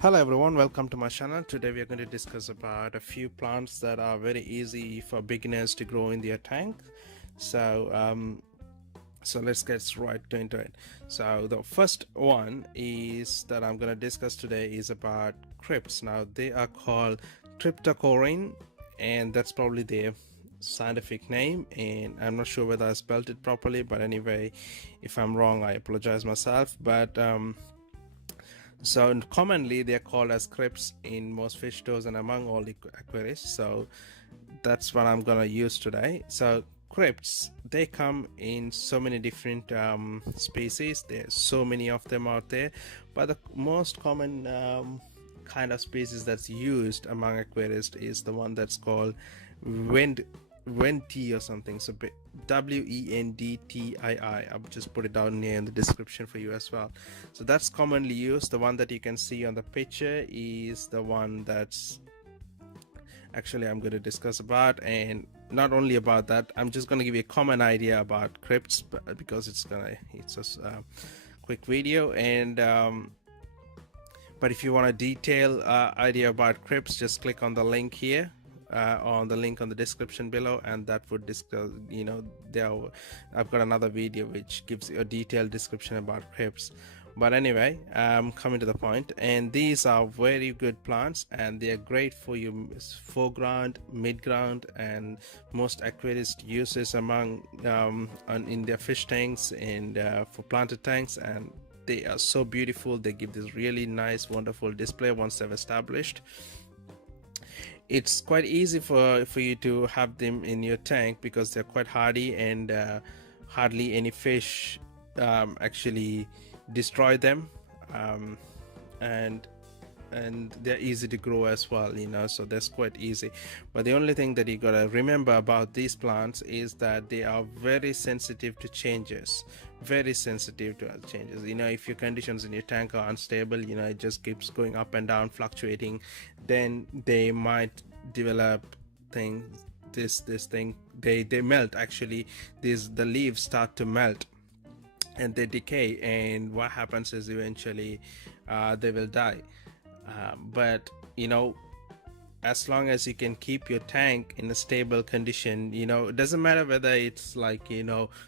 Hello everyone, welcome to my channel. Today we are going to discuss about a few plants that are very easy for beginners to grow in their tank. So let's get right into it. So the first one is that I'm going to discuss today is about crypts. Now they are called cryptocorin, and that's probably their scientific name, and I'm not sure whether I spelled it properly, but anyway, if I'm wrong I apologize myself. So commonly they're called as crypts in most fish stores and among all the aquarists. So that's what I'm gonna use today. So crypts, they come in so many different species. There's so many of them out there, but the most common kind of species that's used among aquarists is the one that's called Wendtii or something. So Wendtii. I'll just put it down here in the description for you as well. So that's commonly used. The one that you can see on the picture is the one that's actually I'm going to discuss about. And not only about that, I'm just going to give you a common idea about crypts, because it's just a quick video. And but if you want a detailed idea about crypts, just click on the link here, on the link on the description below, and that would discuss, I've got another video which gives you a detailed description about crypts. But anyway, coming to the point, and these are very good plants, and they are great for your foreground, midground, and most aquarists use this among in their fish tanks and for planted tanks. And they are so beautiful. They give this really nice, wonderful display once they've established. It's quite easy for you to have them in your tank because they're quite hardy, and hardly any fish actually destroy them, and they're easy to grow as well, so that's quite easy. But the only thing that you gotta remember about these plants is that they are very sensitive to changes, if your conditions in your tank are unstable, it just keeps going up and down, fluctuating, then they might develop things, this thing, they melt. Actually, the leaves start to melt and they decay, and what happens is eventually they will die. But as long as you can keep your tank in a stable condition, it doesn't matter whether it's like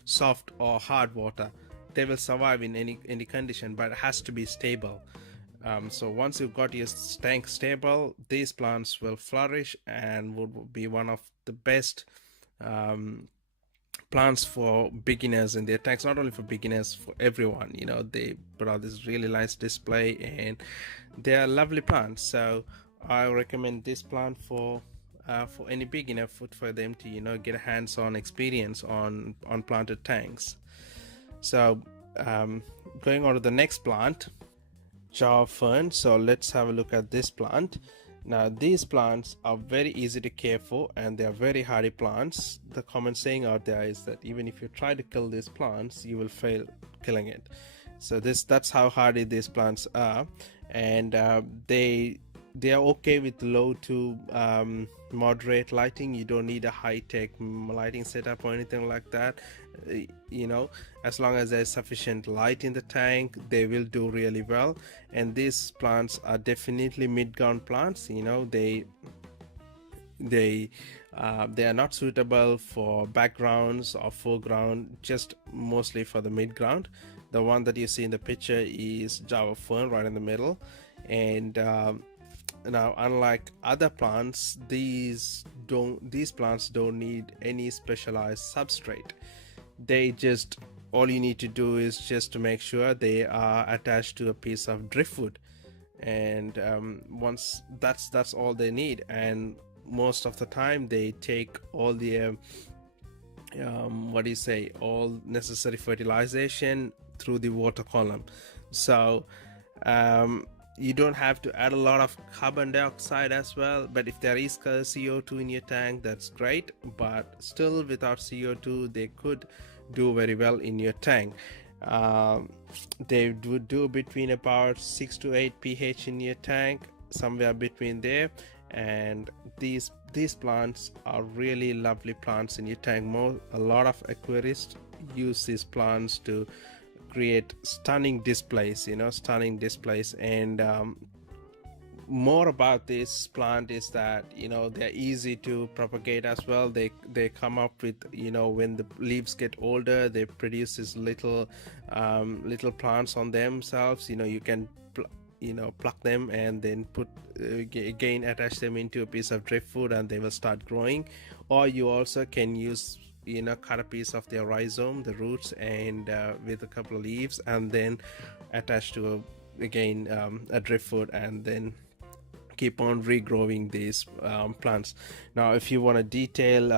soft or hard water, they will survive in any condition, but it has to be stable. So once you've got your tank stable, these plants will flourish and would be one of the best plants for beginners in their tanks. Not only for beginners, for everyone. They put out this really nice display, and they are lovely plants. So I recommend this plant for any beginner, for them to get a hands-on experience on planted tanks. So going on to the next plant, Java fern. So let's have a look at this plant. Now these plants are very easy to care for, and they are very hardy plants. The common saying out there is that even if you try to kill these plants, you will fail killing it. So that's how hardy these plants are. And they are okay with low to moderate lighting. You don't need a high-tech lighting setup or anything like that. As long as there's sufficient light in the tank, they will do really well. And these plants are definitely mid-ground plants. They are not suitable for backgrounds or foreground, just mostly for the mid-ground. The one that you see in the picture is Java fern right in the middle. And now, unlike other plants, these plants don't need any specialized substrate. They just, all you need to do is just to make sure they are attached to a piece of driftwood, and once that's all they need. And most of the time they take all the all necessary fertilization through the water column. So you don't have to add a lot of carbon dioxide as well. But if there is CO2 in your tank, that's great. But still, without CO2, they could do very well in your tank. They would do between about 6 to 8 pH in your tank, somewhere between there. And these plants are really lovely plants in your tank. A lot of aquarists use these plants to create stunning displays, and more about this plant is that, you know, they're easy to propagate as well. They come up with, you know, when the leaves get older, they produce this little little plants on themselves. You know, you can pluck them and then put again attach them into a piece of driftwood and they will start growing. Or you also can use, you know, cut a piece of their rhizome, the roots, and with a couple of leaves, and then attach to a driftwood, and then keep on regrowing these plants. Now if you want a detailed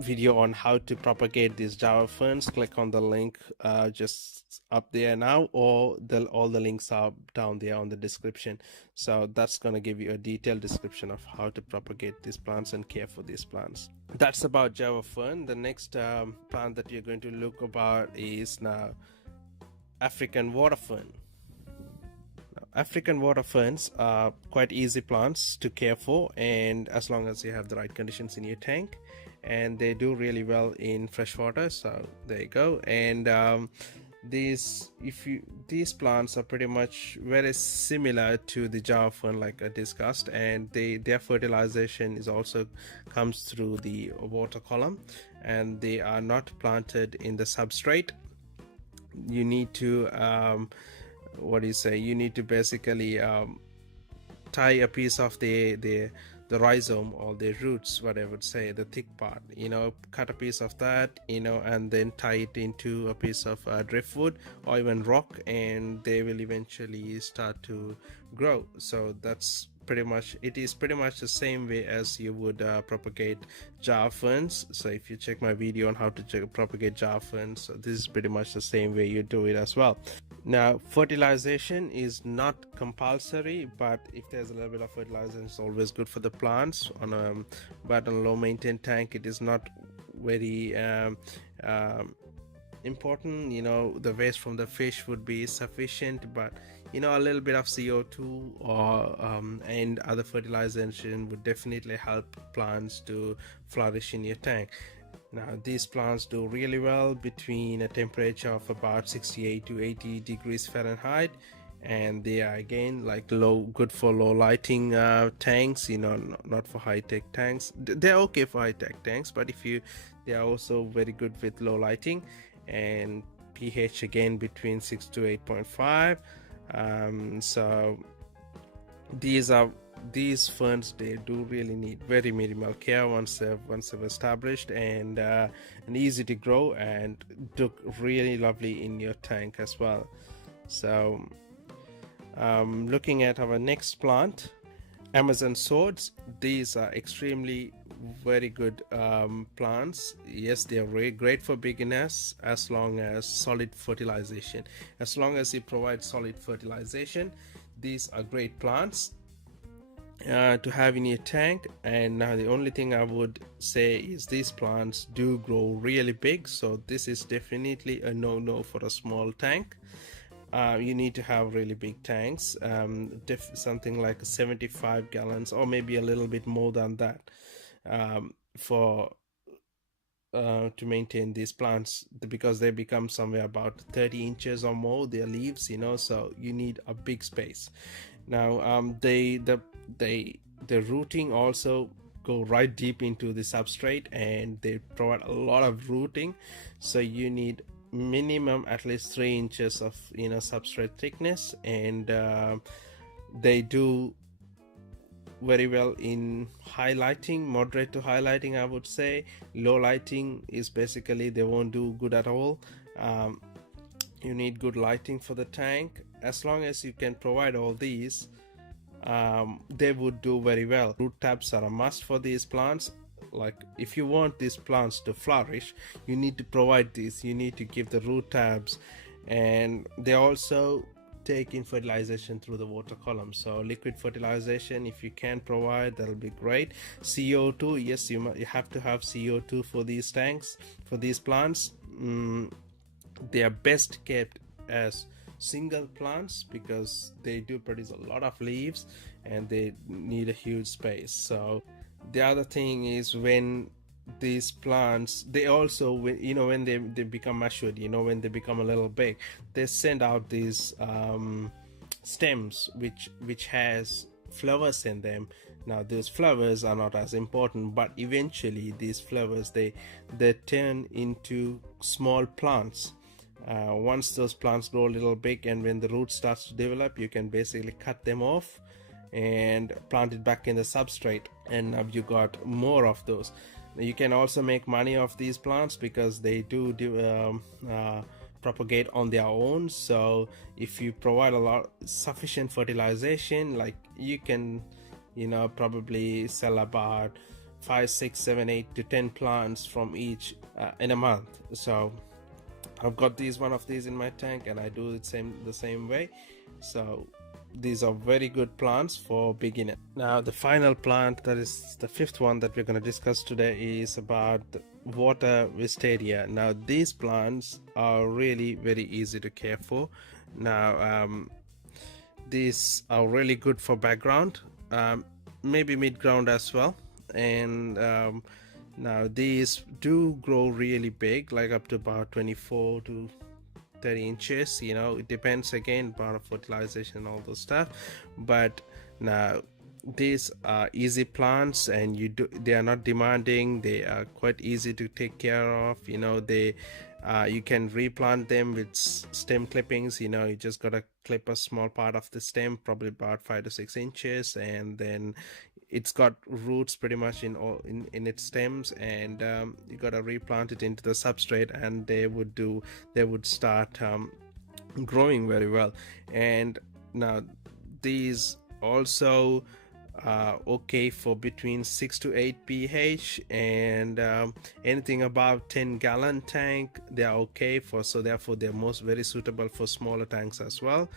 video on how to propagate these Java ferns, click on the link just up there now, or all the links are down there on the description. So that's going to give you a detailed description of how to propagate these plants and care for these plants. That's about Java fern. The next plant that you're going to look about is now African water fern. African water ferns are quite easy plants to care for, and as long as you have the right conditions in your tank, and they do really well in freshwater. So there you go. And these plants are pretty much very similar to the Java fern, like I discussed, and their fertilization is also comes through the water column, and they are not planted in the substrate. You need to you need to basically tie a piece of the rhizome or the roots, what I would say, the thick part, you know, cut a piece of that, you know, and then tie it into a piece of driftwood or even rock, and they will eventually start to grow. So that's pretty much the same way as you would propagate Java ferns. So if you check my video on how to propagate Java ferns, so this is pretty much the same way you do it as well. Now fertilization is not compulsory, but if there's a little bit of fertilization, it's always good for the plants. But on a low maintenance tank, it is not very important. You know, the waste from the fish would be sufficient, but you know, a little bit of CO2 or and other fertilization would definitely help plants to flourish in your tank. Now these plants do really well between a temperature of about 68 to 80 degrees Fahrenheit, and they are again like good for low lighting tanks, you know, not for high-tech tanks. They're okay for high-tech tanks, but they are also very good with low lighting, and pH again between 6 to 8.5. So these ferns, they do really need very minimal care once they've established, and easy to grow and look really lovely in your tank as well. So looking at our next plant, Amazon swords. These are extremely very good plants. Yes, they are very great for beginners as long as solid fertilization. As long as you provide solid fertilization, these are great plants to have in your tank. And now the only thing I would say is these plants do grow really big, so this is definitely a no-no for a small tank. You need to have really big tanks, something like 75 gallons or maybe a little bit more than that, to maintain these plants, because they become somewhere about 30 inches or more, their leaves, you know, so you need a big space. Now the rooting also go right deep into the substrate, and they provide a lot of rooting, so you need minimum at least 3 inches of, you know, substrate thickness. And they do very well in high lighting, moderate to high lighting, I would say. Low lighting is basically they won't do good at all. You need good lighting for the tank. As long as you can provide all these, they would do very well. Root tabs are a must for these plants. Like if you want these plants to flourish, you need to provide these. You need to give the root tabs, and they also take in fertilization through the water column. So liquid fertilization, if you can provide, that'll be great. CO2, yes, you have to have CO2 for these tanks, for these plants. They are best kept as single plants because they do produce a lot of leaves and they need a huge space. So the other thing is, when these plants, they also, you know, when they become matured, you know, when they become a little big, they send out these stems which has flowers in them. Now those flowers are not as important, but eventually these flowers they turn into small plants. Once those plants grow a little big and when the root starts to develop, you can basically cut them off and plant it back in the substrate, and now you got more of those. You can also make money off these plants because they do propagate on their own. So if you provide sufficient fertilization, like you can probably sell about 5, 6, 7, 8 to 10 plants from each in a month. So I've got one of these in my tank, and I do it the same way. So these are very good plants for beginners. Now the final plant, that is the fifth one that we're going to discuss today, is about water wisteria. Now these plants are really very easy to care for. Now these are really good for background, maybe mid-ground as well, and now these do grow really big, like up to about 24 to 30 inches. It depends again about fertilization and all those stuff, but now these are easy plants, and they are not demanding. They are quite easy to take care of. You can replant them with stem clippings. You just gotta clip a small part of the stem, probably about 5 to 6 inches, and then it's got roots pretty much in its stems, and you gotta replant it into the substrate, and they would start growing very well. And now these also okay for between 6 to 8 pH, and anything above 10-gallon tank they are okay for. So therefore they're very suitable for smaller tanks as well.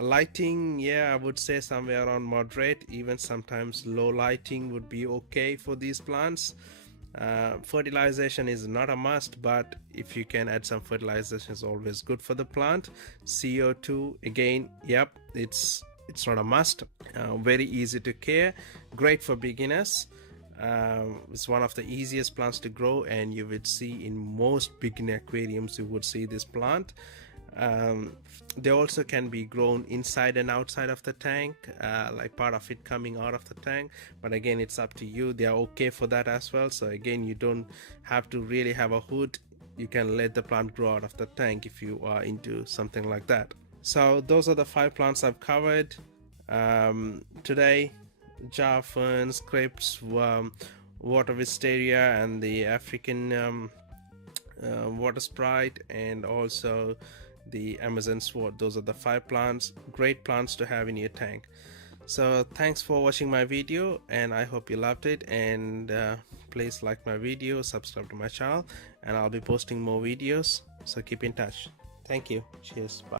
Lighting, I would say somewhere around moderate, even sometimes low lighting would be okay for these plants. Fertilization is not a must, but if you can add some fertilization, is always good for the plant. CO2, again, it's not a must. Very easy to care, great for beginners. It's one of the easiest plants to grow, and you would see in most beginner aquariums you would see this plant. They also can be grown inside and outside of the tank, like part of it coming out of the tank, but again it's up to you. They are okay for that as well. So again, you don't have to really have a hood. You can let the plant grow out of the tank if you are into something like that. So those are the 5 plants I've covered today: jar ferns, crepes, water wisteria, and the African water sprite, and also the Amazon sword. Those are the 5 plants, great plants to have in your tank. So thanks for watching my video, and I hope you loved it, and please like my video, subscribe to my channel, and I'll be posting more videos, so keep in touch. Thank you. Cheers. Bye.